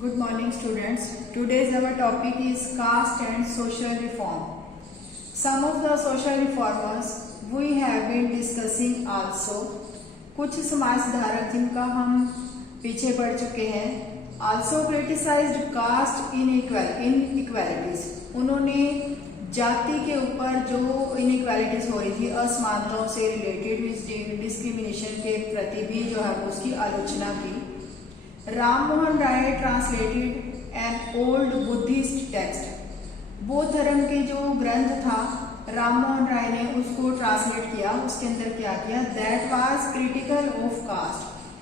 Good morning students. Today's our topic is caste and social reform. Some of the social reformers we have been discussing also. कुछ समाज सुधारक जिनका हम पीछे पड़ चुके हैं also criticized caste inequalities. उन्होंने जाति के ऊपर जो inequalities हो रही थी असमानताओं से रिलेटेड डिस्क्रिमिनेशन के प्रति भी जो है उसकी आलोचना की. Ram Mohan Roy translated an old Buddhist text. बौद्ध धर्म के जो ग्रंथ था राम मोहन राय ने उसको ट्रांसलेट किया. उसके अंदर क्या किया? That was critical of caste.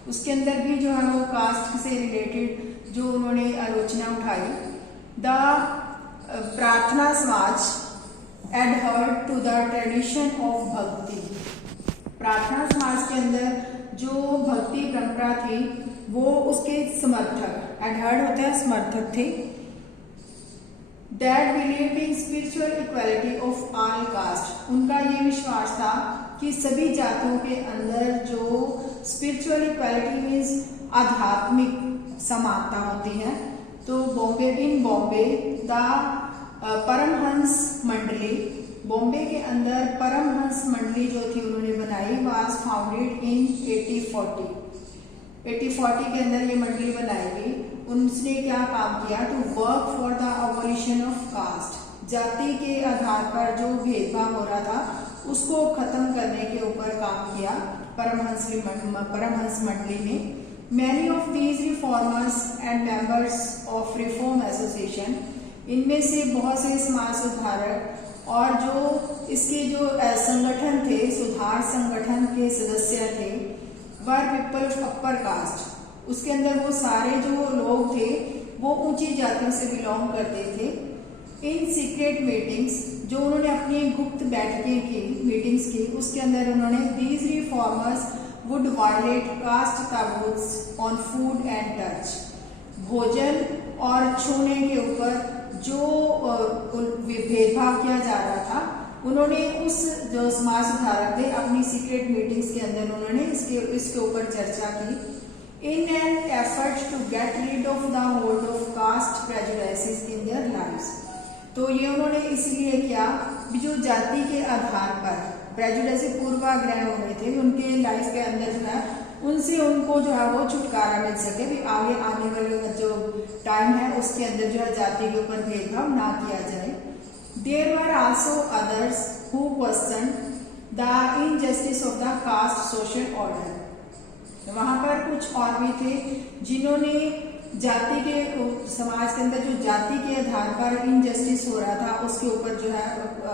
उसके अंदर भी जो है वो कास्ट से रिलेटेड जो उन्होंने आलोचना उठाई. द प्रार्थना समाज एडहर्ड टू द ट्रेडिशन ऑफ भक्ति. प्रार्थना समाज के अंदर जो भक्ति परंपरा थी वो उसके समर्थक एडहर्ड होता है समर्थक थे. That believed in spiritual equality of all cast. उनका ये विश्वास था कि सभी जातियों के अंदर जो स्पिरिचुअल इक्वालिटी मीन्स आध्यात्मिक समानता होती है. तो बॉम्बे द परमहंस मंडली, बॉम्बे के अंदर परमहंस मंडली जो थी उन्होंने बनाई वाज फाउंडेड इन 1840 के अंदर ये मंडली बनाई गई. उनसे क्या काम किया? To work for the abolition of caste. जाति के आधार पर जो भेदभाव हो रहा था उसको खत्म करने के ऊपर काम किया परमहंस मंडली ने. Many of these reformers and members of reform association, इनमें से बहुत से समाज सुधारक और जो इसके जो संगठन थे सुधार संगठन के सदस्य थे were people of upper caste. उसके अंदर वो सारे जो लोग थे वो ऊंची जातियों से बिलोंग करते थे. इन सीक्रेट मीटिंग्स, जो उन्होंने अपनी गुप्त बैठकें की मीटिंग्स की, उसके अंदर उन्होंने these reformers would violate caste taboos on food and touch. भोजन और छूने के ऊपर जो भेदभाव किया जा रहा था उन्होंने उस जो समाज सुधारक थे अपनी सीक्रेट मीटिंग्स के अंदर उन्होंने इसके ऊपर चर्चा की. In an effort to get rid of the hold of caste prejudices in their lives. तो ये उन्होंने इसलिए किया कि जो जाति के आधार पर प्रेजुडिस पूर्वाग्रह हो रहे थे उनके लाइफ के अंदर जो है उनसे उनको जो है वो छुटकारा मिल सके, भी आगे आने वाले जो टाइम है उसके अंदर जो है जाति के ऊपर भेदभाव ना किया जाए. There were also others who questioned the injustice of the caste social order. वहाँ पर कुछ और भी थे जिन्होंने जाति के समाज के अंदर जो जाति के आधार पर इनजस्टिस हो रहा था उसके ऊपर जो है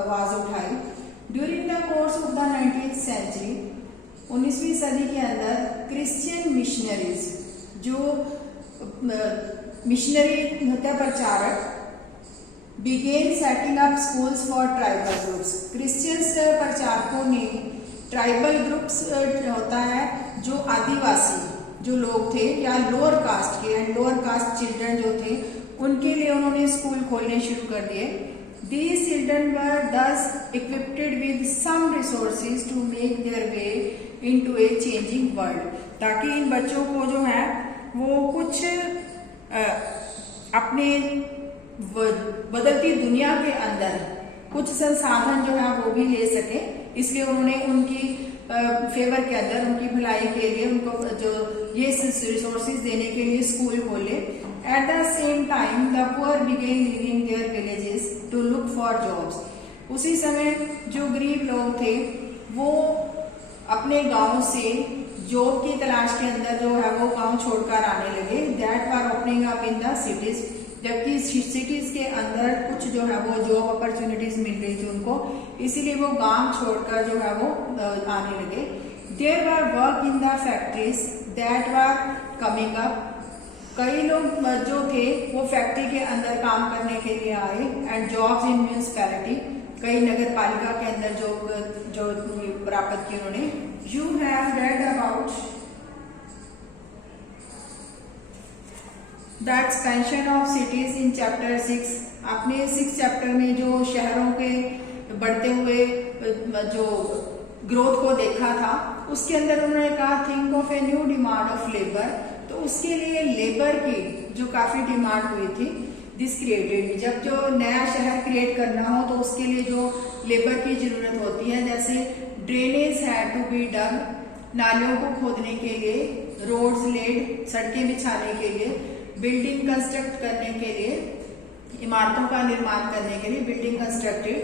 आवाज उठाई. During the course of the 19th century, 19वीं सदी के अंदर क्रिश्चियन मिशनरीज, जो मिशनरी होते हैं प्रचारक, began setting up schools for tribal groups. Christians प्रचारकों ने ट्राइबल ग्रुप्स होता है जो आदिवासी जो लोग थे या लोअर कास्ट के एंड लोअर कास्ट चिल्ड्रन जो थे उनके लिए उन्होंने स्कूल खोलने शुरू कर दिए. These children were thus equipped with some resources to make their way into a changing world. ताकि इन बच्चों को जो है वो कुछ अपने बदलती दुनिया के अंदर कुछ संसाधन जो है वो भी ले सके. इसलिए उन्होंने उनकी फेवर के अंदर उनकी भलाई के लिए उनको जो ये रिसोर्सेज देने के लिए स्कूल खोले. At the same time the poor began living their villages to look for jobs. उसी समय जो गरीब लोग थे वो अपने गांव से जॉब की तलाश के अंदर जो है वो गांव छोड़कर आने लगे. That were opening up in the cities. जबकि सिटीज के अंदर कुछ जो है वो जॉब अपॉर्चुनिटीज मिल रही थी उनको, इसीलिए वो गांव छोड़कर जो है वो आने लगे. There were work in the factories that were coming up. कई लोग जो थे वो फैक्ट्री के अंदर काम करने के लिए आए. एंड जॉब्स इन म्यूनिसिपैलिटी, कई नगर पालिका के अंदर जो प्राप्त की उन्होंने. You have read about the expansion of cities in chapter 6. आपने 6 चैप्टर में जो शहरों के बढ़ते हुए जो ग्रोथ को देखा था उसके अंदर उन्होंने कहा think of A new demand of labour. तो उसके लिए लेबर की जो काफी डिमांड हुई थी। दिस क्रिएटेड, जब जो नया शहर क्रिएट करना हो तो उसके लिए जो लेबर की जरूरत होती है, जैसे ड्रेनेज हैड टू बी डग, नालियों को खोदने के लिए, रोड्स लेड, सड़कें बिछाने के लिए, बिल्डिंग कंस्ट्रक्ट करने के लिए, इमारतों का निर्माण करने के लिए, building constructed,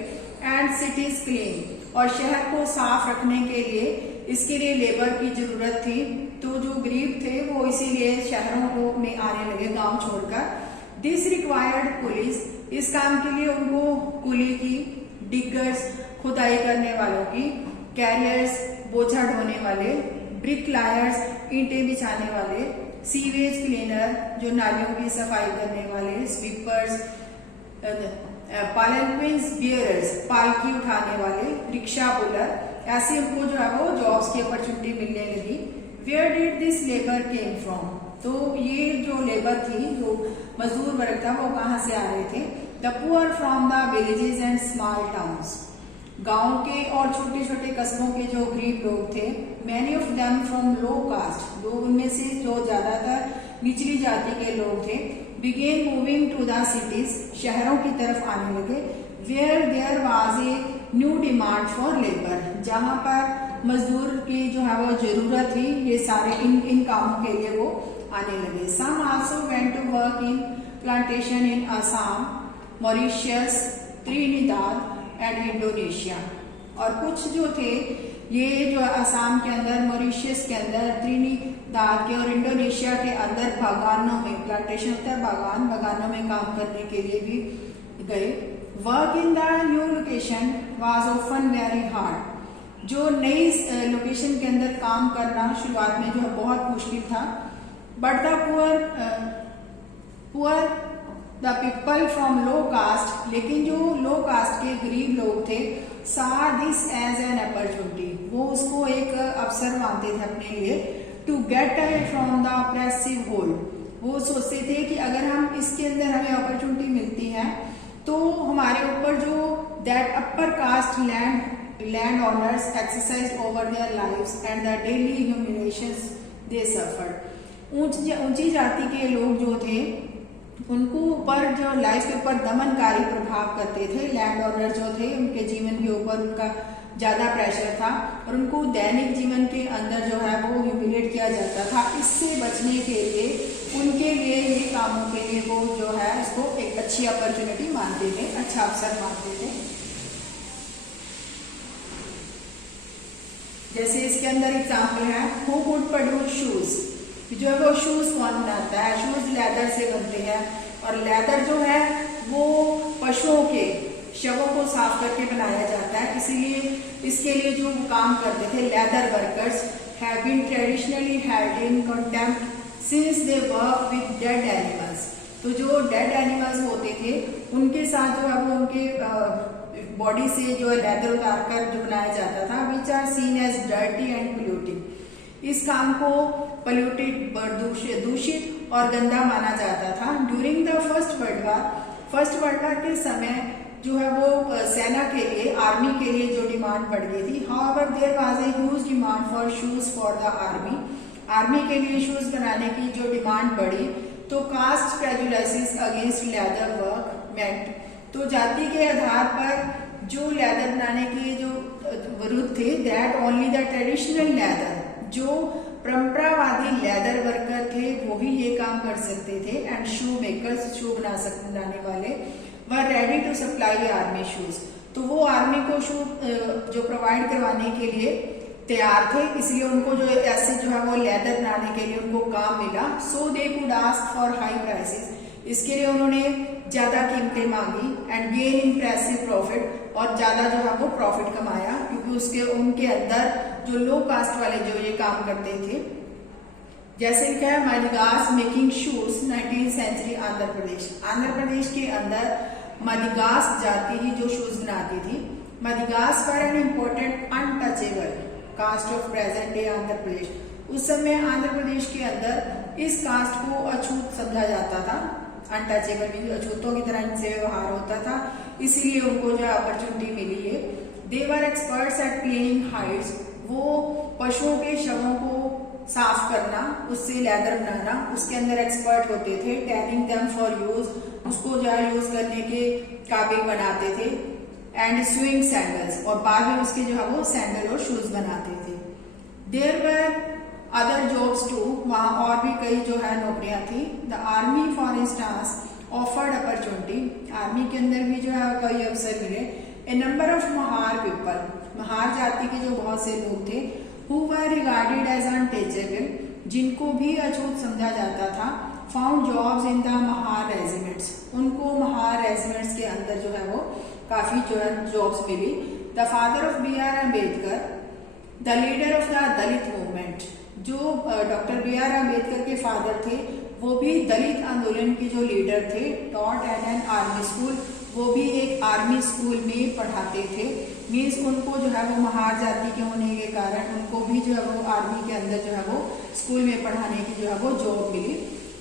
and cities clean, और शहर को साफ रखने के लिए इसके लिए लेबर की जरूरत थी। तो जो गरीब थे वो इसीलिए शहरों को में आने लगे गांव छोड़कर। दिस रिक्वायर्ड पुलिस, इस काम के लिए उनको कुली की, डिगर्स, खुदाई करने वालों की, कैरियर्स, बोझा ढोने वाले, ब्रिक लायर्स, ईंटें बिछाने वाले, सीवेज क्लीनर, जो नालियों की सफाई करने वाले, स्वीपर्स, पालनक्विंस बियरर्स, पालकी उठाने वाले, रिक्शा पुलर, ऐसे उनको जो है वो जॉब्स की अपॉर्चुनिटी मिलने लगी। Where did this labour came from, तो ये जो लेबर थी, जो मजदूर वर्ग था, वो कहाँ से आ रहे थे? The poor from the villages and small towns, गांव के और छोटे छोटे कस्बों के जो गरीब लोग थे। Many of them from low caste, लोग उनमें से जो ज्यादातर निचली जाति के लोग थे। Began moving to the cities, शहरों की तरफ आने लगे। Where there was a new demand for labour, जहां पर मजदूर की जो है वो जरूरत थी, ये सारे इन कामों के लिए वो आने लगे। Some also went to work in plantation in Assam, Mauritius, Trinidad and Indonesia, और कुछ जो थे ये जो असम के अंदर, मॉरिशस के अंदर, त्रिनिदाद के और इंडोनेशिया के अंदर बागानों में, प्लांटेशन होता है बागान, बागानों में काम करने के लिए भी गए। Work in the new location was often very hard, जो नई लोकेशन के अंदर काम करना शुरुआत में जो है बहुत मुश्किल था। But the poor the people from low caste, लेकिन जो लो कास्ट के गरीब लोग थे, सा दिस एज एन अपॉर्चुनिटी, वो उसको एक अवसर मानते थे अपने लिए। To get away from the oppressive hold, वो सोचते थे कि अगर हम इसके अंदर हमें अपॉर्चुनिटी मिलती है तो हमारे ऊपर जो that upper caste land owners exercise over their lives and the daily humiliations they suffered, ऊंची जाति के लोग जो थे उनको ऊपर जो लाइफ के ऊपर दमनकारी प्रभाव करते थे। लैंड ओनर जो थे उनके जीवन के ऊपर उनका ज्यादा प्रेशर था और उनको दैनिक जीवन के अंदर जो है वो ह्यूमिलेट किया जाता था। इससे बचने के लिए उनके लिए ये कामों के लिए वो जो है इसको एक अच्छी अपॉर्चुनिटी मानते थे, अच्छा अवसर मानते थे। जैसे इसके अंदर एग्जाम्पल है, हु वुड प्रोड्यूस शूज, जो है वो शूज कौन बनाता है? शूज लेदर से बनते हैं और लेदर जो है वो पशुओं के शवों को साफ करके बनाया जाता है। इसीलिए इसके लिए जो काम करते थे leather workers have been traditionally held in contempt since they work with dead animals, तो जो डेड एनिमल्स होते थे उनके साथ जो है वो उनके बॉडी से जो लेदर उतार कर जो बनाया जाता था, which are seen as dirty and polluting. इस काम को पोल्यूटेड, दूषित और गंदा माना जाता था। During the first world war के समय जो है वो सेना के लिए, आर्मी के लिए जो डिमांड बढ़ गई थी। However there was a huge demand for shoes for the army के लिए शूज बनाने की जो डिमांड बढ़ी तो caste prejudice against leather work meant, तो जाति के आधार पर जो लेदर बनाने के जो विरुद्ध थे, that only the traditional leather, जो परंपरावादी लेदर वर्कर थे वो ही ये काम कर सकते थे। एंड शू मेकर्स, शू बनाने वाले, were ready to supply army shoes, तो वो आर्मी को शू जो प्रोवाइड करवाने के लिए तैयार थे, इसलिए उनको जो ऐसे जो है वो लेदर बनाने के लिए उनको काम मिला। So they could ask for high prices, इसके लिए उन्होंने ज्यादा कीमतें मांगी। एंड गेन इम्प्रेसिव प्रॉफिट, और ज्यादा जो है वो प्रॉफिट कमाया, क्योंकि उसके उनके अंदर जो लो कास्ट वाले जो ये काम करते थे। जैसे क्या है, Madigas making shoes 19th century Andhra Pradesh के अंदर मदिगास जाति ही जो शूज बनाती थी। मदिगास पर an important untouchable caste of present day Andhra Pradesh, उस समय आंध्र प्रदेश के अंदर इस कास्ट को अछूत समझा जाता था। अनटचेबल भी अछूतों की तरह इनसे व्यवहार होता था, इसीलिए उनको जो अपॉर्चुनिटी मिली है। दे वर एक्सपर्ट्स एट क्लीनिंग हाइड्स, वो पशुओं के शवों को साफ करना, उससे लेदर बनाना, उसके अंदर एक्सपर्ट होते थे। टैनिंग देम फॉर यूज, उसको जो है यूज करने के काबिल बनाते थे। एंड स्विंग सैंडल्स, और बाद में उसके जो है वो सैंडल और शूज बनाते थे। There were other jobs too, वहां और भी कई जो है नौकरियां थी। The army for instance offered opportunity, army के अंदर भी जो है कई अवसर मिले। A number of Mahar people, Mahar जाति के जो बहुत से लोग थे, who were regarded as untouchable, जिनको भी अछूत समझा जाता था, found jobs in the Mahar regiments, उनको महार रेजिमेंट्स के अंदर जो है वो काफी जो है जॉब्स मिली। The father of B.R. Ambedkar, the leader of the Dalit movement, जो डॉक्टर B.R. अम्बेडकर के फादर थे वो भी दलित आंदोलन के जो लीडर थे। Taught at an army school, वो भी एक आर्मी स्कूल में पढ़ाते थे। मीन्स उनको जो है वो महार जाति के होने के कारण उनको भी जो है वो आर्मी के अंदर जो है वो स्कूल में पढ़ाने की जो है वो जॉब मिली।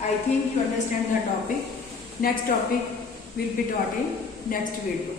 I think you understand the topic. Next topic will be taught in next video.